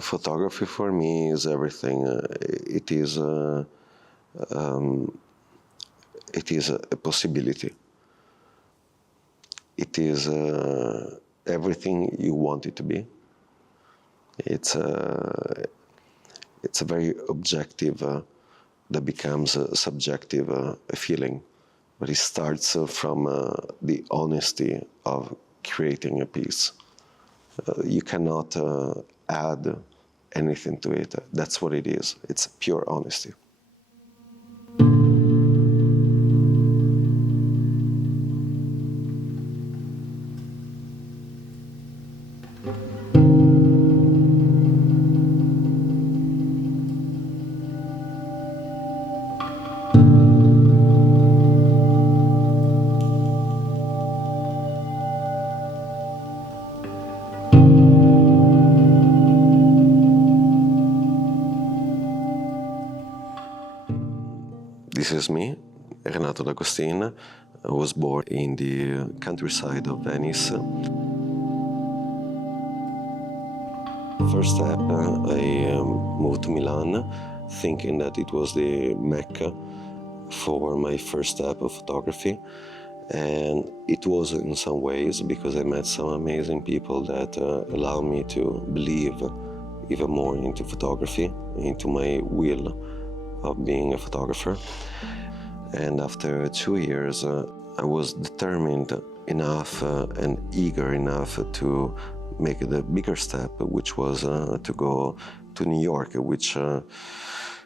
Photography for me is everything. It is a possibility. It is everything you want it to be. It's a very objective that becomes a subjective feeling, but it starts from the honesty of creating a piece. You cannot add anything to it. That's what it is. It's pure honesty. This is me, Renato D'Agostin. I was born in the countryside of Venice. First step, I moved to Milan, thinking that it was the Mecca for my first step of photography. And it was in some ways, because I met some amazing people that allowed me to believe even more into photography, into my will of being a photographer. And after 2 years, I was determined enough and eager enough to make the bigger step, which was to go to New York, which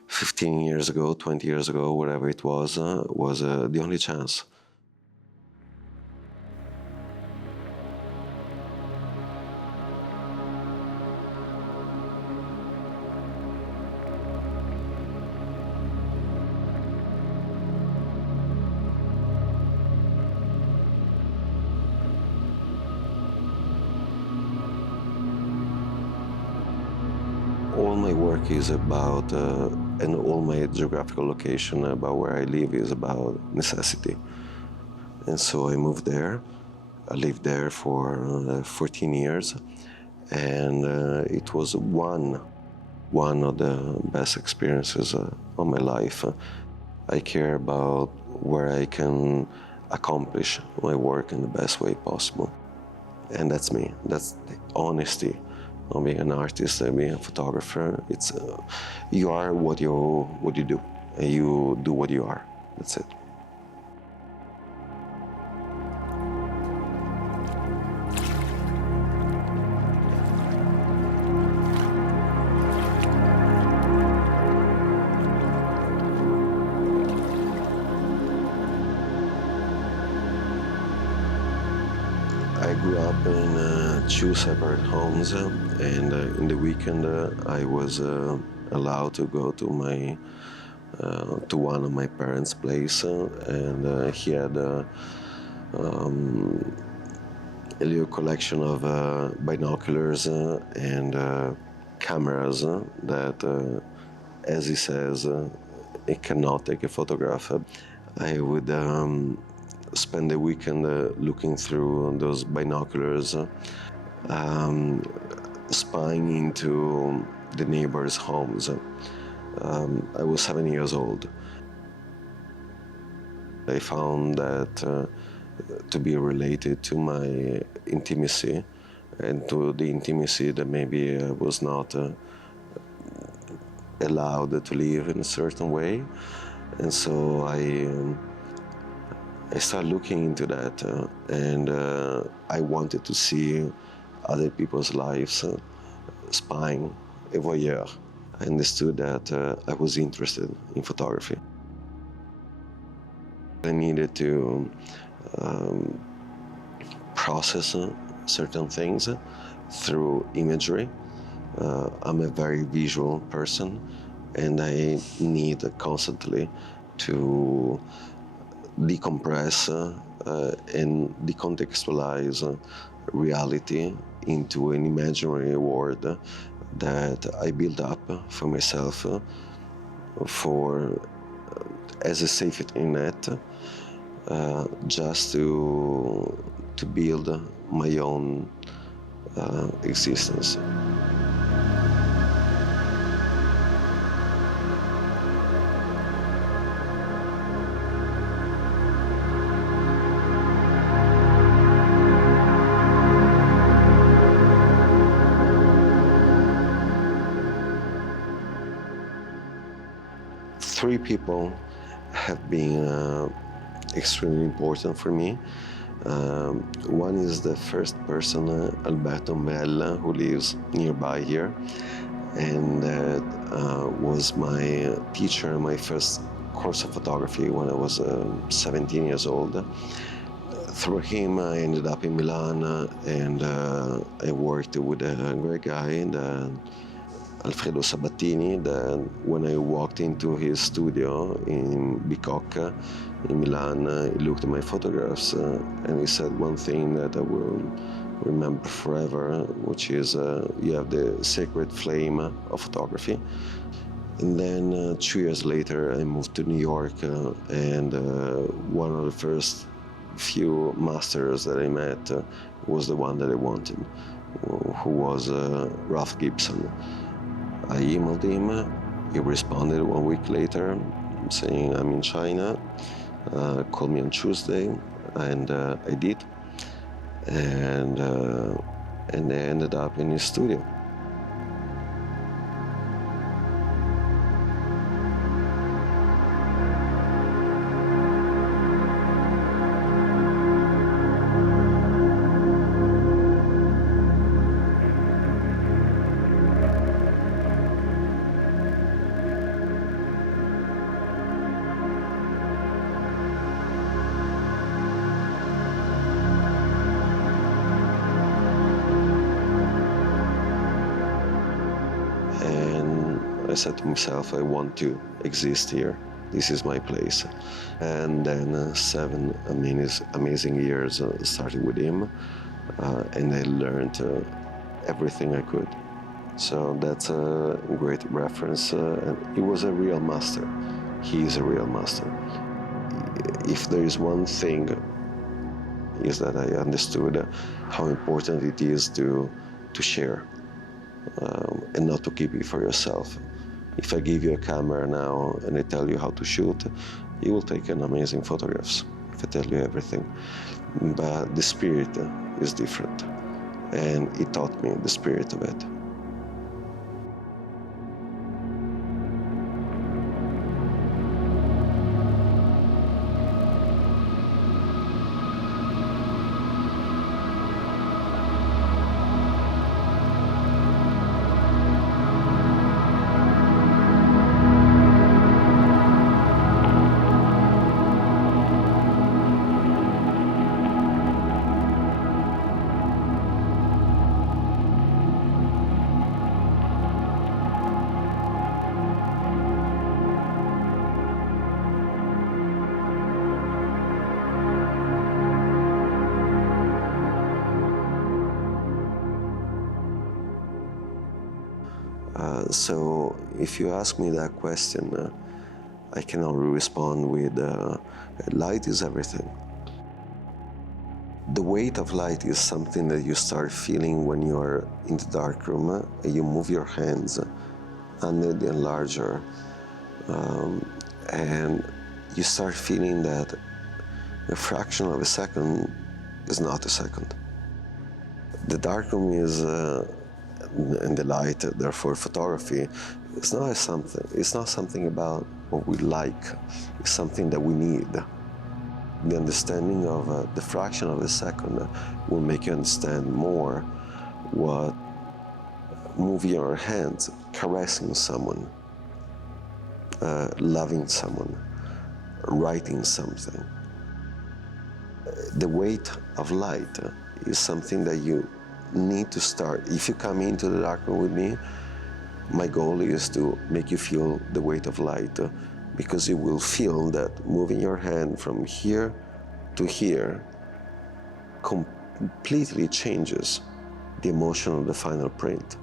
15 years ago, 20 years ago, whatever it was the only chance. All my work is about, and all my geographical location about where I live is about necessity. And so I moved there. I lived there for 14 years, and it was one of the best experiences of my life. I care about where I can accomplish my work in the best way possible. And that's me. That's the honesty of being an artist and being a photographer. It's you are what you do, and you do what you are. That's it. I grew up in 2 separate homes, and in the weekend I was allowed to go to my to one of my parents' place, and he had a little collection of binoculars and cameras that, as he says, it cannot take a photograph. I would spend the weekend looking through those binoculars, spying into the neighbors' homes. I was 7 years old. I found that to be related to my intimacy and to the intimacy that maybe I was not allowed to live in a certain way. And so I started looking into that, and I wanted to see other people's lives, spying, a voyeur. I understood that I was interested in photography. I needed to process certain things through imagery. I'm a very visual person, and I need constantly to decompress and decontextualize reality into an imaginary world that I build up for myself as a safety net, just to build my own existence. Three people have been extremely important for me. One is the first person, Alberto Mella, who lives nearby here, and that was my teacher in my first course of photography when I was 17 years old. Through him, I ended up in Milan, and I worked with a great guy, Alfredo Sabattini, that when I walked into his studio in Bicocca in Milan, he looked at my photographs and he said one thing that I will remember forever, which is you have the sacred flame of photography. And then 2 years later, I moved to New York, and one of the first few masters that I met was the one that I wanted, who was Ralph Gibson. I emailed him. He responded 1 week later saying, I'm in China. Call me on Tuesday, and I did. And I ended up in his studio. I said to myself, I want to exist here. This is my place. And then 7 amazing years started with him, and I learned everything I could. So that's a great reference. And he was a real master. He is a real master. If there is one thing, is that I understood how important it is to share and not to keep it for yourself. If I give you a camera now and I tell you how to shoot, you will take an amazing photographs if I tell you everything. But the spirit is different, and it taught me the spirit of it. So if you ask me that question, I can only respond with light is everything. The weight of light is something that you start feeling when you are in the dark room and you move your hands under the enlarger, and you start feeling that a fraction of a second is not a second. The darkroom is, and the light, therefore photography, it's not something about what we like, it's something that we need. The understanding of the fraction of a second will make you understand more what moving your hands, caressing someone, loving someone, writing something. The weight of light is something that you need to start. If you come into the dark room with me, my goal is to make you feel the weight of light, because you will feel that moving your hand from here to here completely changes the emotion of the final print.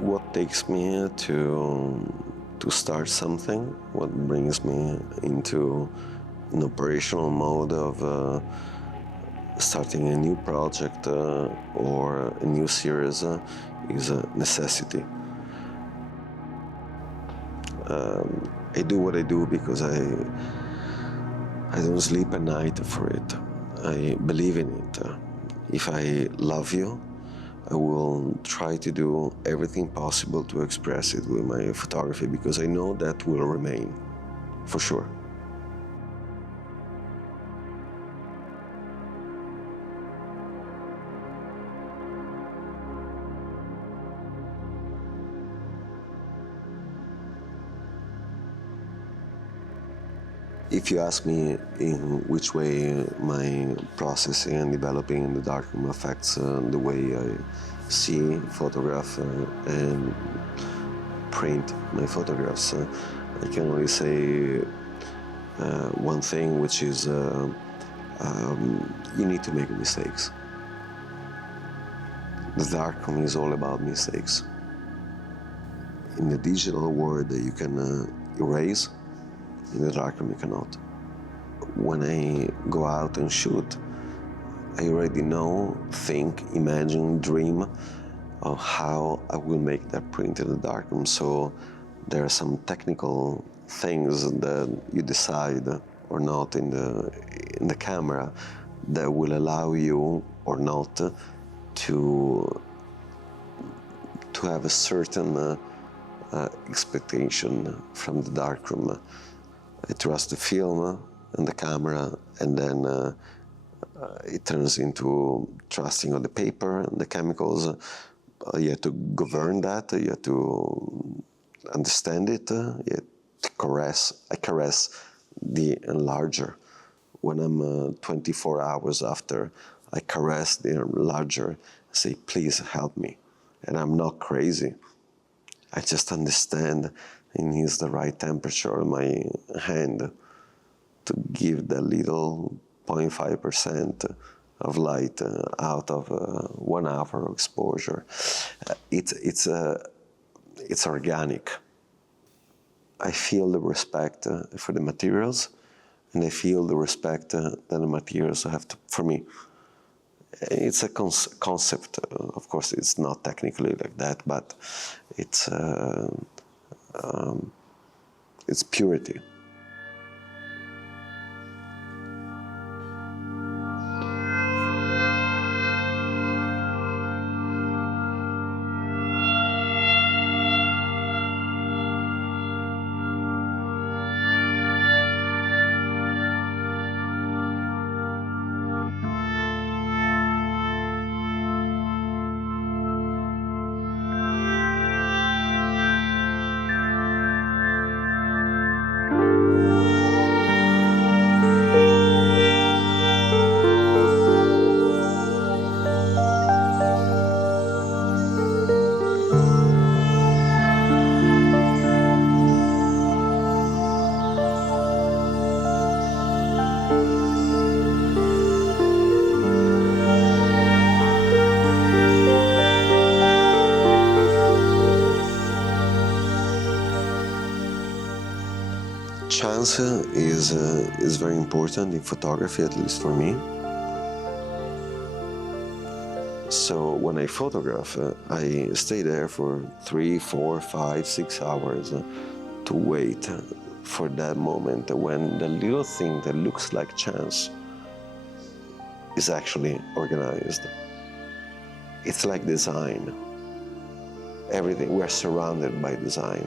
What takes me to start something, what brings me into an operational mode of starting a new project or a new series is a necessity. I do what I do because I don't sleep at night for it. I believe in it. If I love you, I will try to do everything possible to express it with my photography, because I know that will remain, for sure. If you ask me in which way my processing and developing in the darkroom affects the way I see, photograph, and print my photographs, I can only say one thing, which is you need to make mistakes. The darkroom is all about mistakes. In the digital world, you can erase. In the darkroom, you cannot. When I go out and shoot, I already know, think, imagine, dream of how I will make that print in the darkroom. So there are some technical things that you decide or not in the camera that will allow you or not to have a certain expectation from the darkroom. I trust the film and the camera, and then it turns into trusting on the paper and the chemicals. You have to govern that, you have to understand it, you have to caress. I caress the enlarger. When I'm 24 hours after, I caress the enlarger, say, please help me. And I'm not crazy. I just understand it needs the right temperature on my hand to give the little 0.5% of light out of 1 hour of exposure. It's organic. I feel the respect for the materials, and I feel the respect that the materials have for me. It's a concept. Of course, it's not technically like that, but it's purity. Chance is very important in photography, at least for me. So when I photograph, I stay there for 3, 4, 5, 6 hours to wait for that moment when the little thing that looks like chance is actually organized. It's like design. Everything, we're surrounded by design.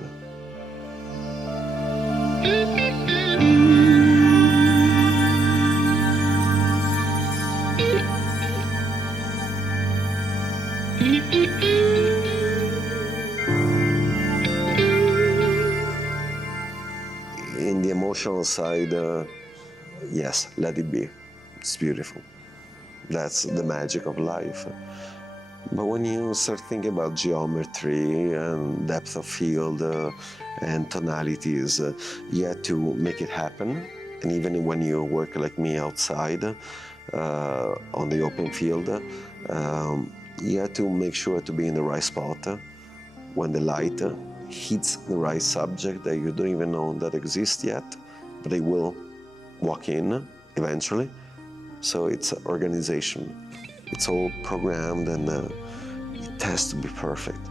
In the emotional side, yes, let it be. It's beautiful. That's the magic of life. But when you start thinking about geometry and depth of field and tonalities, you have to make it happen. And even when you work like me outside on the open field, you have to make sure to be in the right spot when the light hits the right subject that you don't even know that exists yet, but they will walk in eventually. So it's organization. It's all programmed, and it has to be perfect.